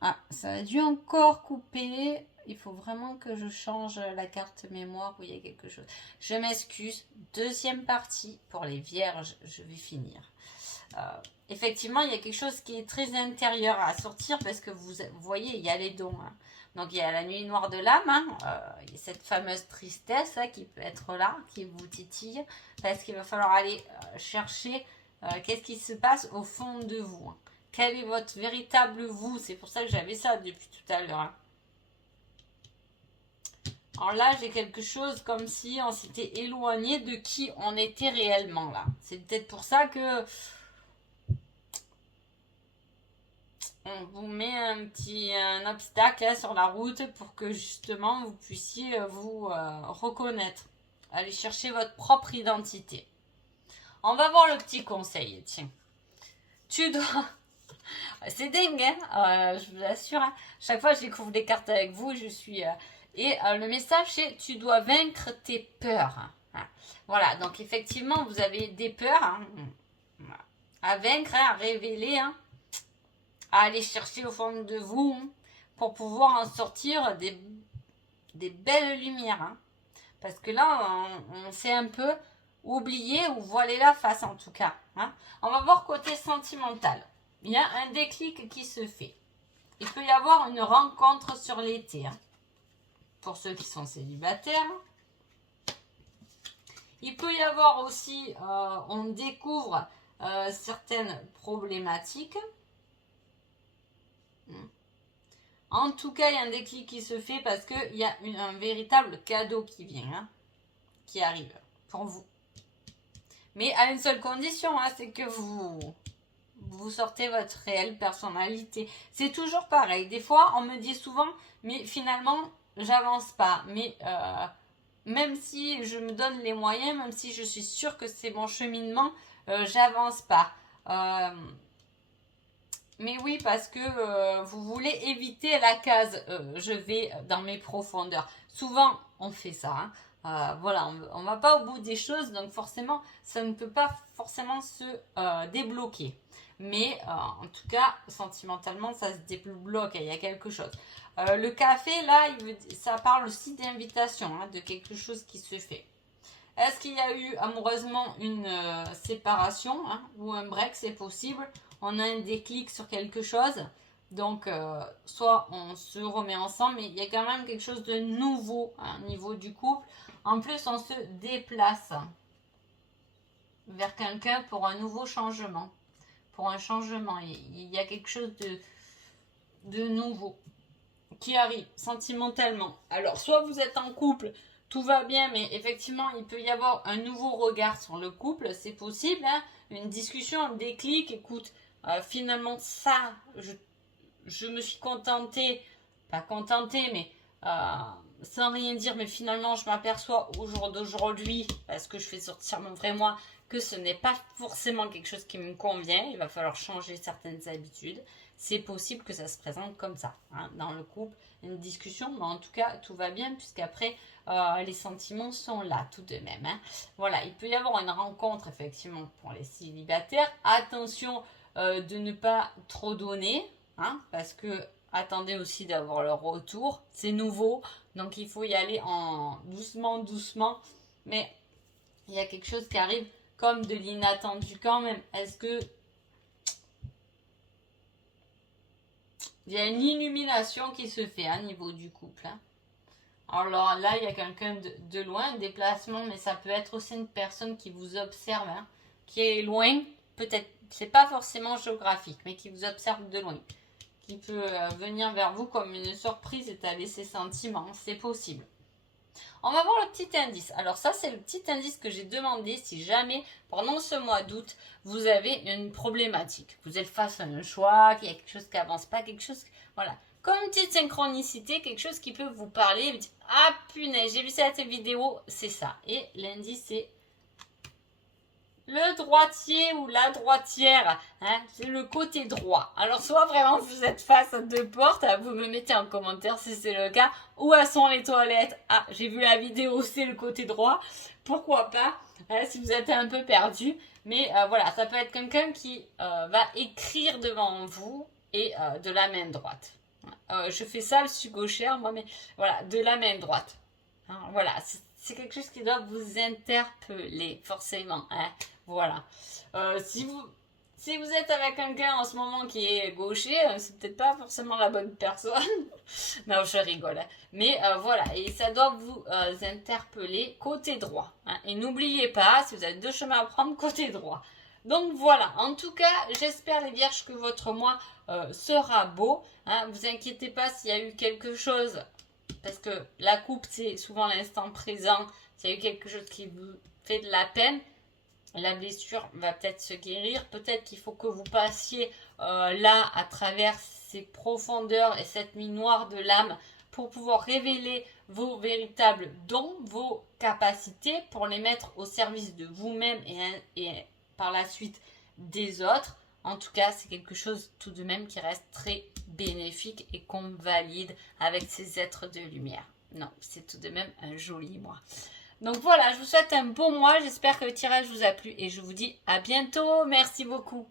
Ah, ça a dû encore couper. Il faut vraiment que je change la carte mémoire où il y a quelque chose. Je m'excuse. Deuxième partie pour les vierges. Je vais finir. Euh, Effectivement, il y a quelque chose qui est très intérieur à sortir parce que vous voyez, il y a les dons. Hein. Donc, il y a la nuit noire de l'âme. Hein. Il y a cette fameuse tristesse hein, qui peut être là, qui vous titille. Parce qu'il va falloir aller chercher qu'est-ce qui se passe au fond de vous. Hein. Quel est votre véritable vous? C'est pour ça que j'avais ça depuis tout à l'heure. Hein. Alors là, j'ai quelque chose comme si on s'était éloigné de qui on était réellement là. C'est peut-être pour ça que on vous met un obstacle hein, sur la route pour que justement vous puissiez vous reconnaître. Allez chercher votre propre identité. On va voir le petit conseil. Tiens. Tu dois... C'est dingue, hein je vous assure. Hein. Chaque fois que je découvre des cartes avec vous, je suis... Et le message, c'est tu dois vaincre tes peurs. Hein. Voilà, donc effectivement, vous avez des peurs hein, à vaincre, hein, à révéler, hein, à aller chercher au fond de vous hein, pour pouvoir en sortir des belles lumières. Hein. Parce que là, on s'est un peu oublié ou voilé la face en tout cas. Hein. On va voir côté sentimental. Il y a un déclic qui se fait. Il peut y avoir une rencontre sur l'été. Hein. Pour ceux qui sont célibataires. Il peut y avoir aussi, on découvre certaines problématiques. En tout cas, il y a un déclic qui se fait parce qu'il y a un véritable cadeau qui vient, hein, qui arrive pour vous. Mais à une seule condition, hein, c'est que vous sortez votre réelle personnalité. C'est toujours pareil. Des fois, on me dit souvent, mais finalement, j'avance pas. Mais même si je me donne les moyens, même si je suis sûre que c'est mon cheminement, j'avance pas. Mais oui, parce que vous voulez éviter la case je vais dans mes profondeurs. Souvent, on fait ça. Hein. Voilà, on ne va pas au bout des choses, donc forcément, ça ne peut pas forcément se débloquer. Mais en tout cas, sentimentalement, ça se débloque, il y a quelque chose. Le café, là, ça parle aussi d'invitation, hein, de quelque chose qui se fait. Est-ce qu'il y a eu amoureusement une séparation hein, ou un break? C'est possible. On a un déclic sur quelque chose. Donc, soit on se remet ensemble, mais il y a quand même quelque chose de nouveau hein, au niveau du couple. En plus, on se déplace vers quelqu'un pour un nouveau changement. Pour un changement. Il y a quelque chose de nouveau qui arrive sentimentalement. Alors, soit vous êtes en couple, tout va bien, mais effectivement, il peut y avoir un nouveau regard sur le couple, c'est possible, hein, une discussion, un déclic, écoute, finalement, ça, je me suis contentée, pas contentée, mais sans rien dire, mais finalement, je m'aperçois au jour d'aujourd'hui, parce que je fais sortir mon vrai moi, que ce n'est pas forcément quelque chose qui me convient, il va falloir changer certaines habitudes. C'est possible que ça se présente comme ça, hein, dans le couple, une discussion, mais en tout cas, tout va bien, puisqu'après, les sentiments sont là tout de même. Hein. Voilà, il peut y avoir une rencontre, effectivement, pour les célibataires. Attention de ne pas trop donner, hein, parce que attendez aussi d'avoir leur retour. C'est nouveau, donc il faut y aller en doucement, doucement, mais il y a quelque chose qui arrive comme de l'inattendu quand même. Est-ce que il y a une illumination qui se fait à niveau du couple hein. Alors là, il y a quelqu'un de loin, un déplacement, mais ça peut être aussi une personne qui vous observe, hein, qui est loin, peut-être, c'est pas forcément géographique, mais qui vous observe de loin, qui peut venir vers vous comme une surprise et étaler ses sentiments, c'est possible. On va voir le petit indice. Alors ça, c'est le petit indice que j'ai demandé si jamais, pendant ce mois d'août, vous avez une problématique. Vous êtes face à un choix, qu'il y a quelque chose qui avance pas, quelque chose... Voilà. Comme une petite synchronicité, quelque chose qui peut vous parler et vous dire « Ah punaise, j'ai vu cette vidéo, c'est ça. » Et l'indice, c'est le droitier ou la droitière, hein, c'est le côté droit. Alors soit vraiment vous êtes face à deux portes, vous me mettez en commentaire si c'est le cas, ou à sont les toilettes, ah j'ai vu la vidéo, c'est le côté droit, pourquoi pas, hein, si vous êtes un peu perdu, mais voilà, ça peut être quelqu'un qui va écrire devant vous et de la main droite. Je fais ça, le sugochère, moi, mais voilà, de la main droite. Hein, voilà, c'est quelque chose qui doit vous interpeller, forcément. Hein, voilà. Si vous êtes avec quelqu'un en ce moment qui est gaucher, c'est peut-être pas forcément la bonne personne. Non, je rigole. Hein. Mais voilà, et ça doit vous interpeller côté droit. Hein. Et n'oubliez pas, si vous avez 2 chemins à prendre, côté droit. Donc voilà, en tout cas, j'espère les vierges que votre mois sera beau. Hein. Vous inquiétez pas s'il y a eu quelque chose, parce que la coupe, c'est souvent l'instant présent. S'il y a eu quelque chose qui vous fait de la peine, la blessure va peut-être se guérir. Peut-être qu'il faut que vous passiez là à travers ces profondeurs et cette nuit noire de l'âme pour pouvoir révéler vos véritables dons, vos capacités, pour les mettre au service de vous-même et par la suite des autres. En tout cas, c'est quelque chose tout de même qui reste très bénéfique et qu'on valide avec ces êtres de lumière. Non, c'est tout de même un joli mois. Donc voilà, je vous souhaite un bon mois. J'espère que le tirage vous a plu et je vous dis à bientôt. Merci beaucoup.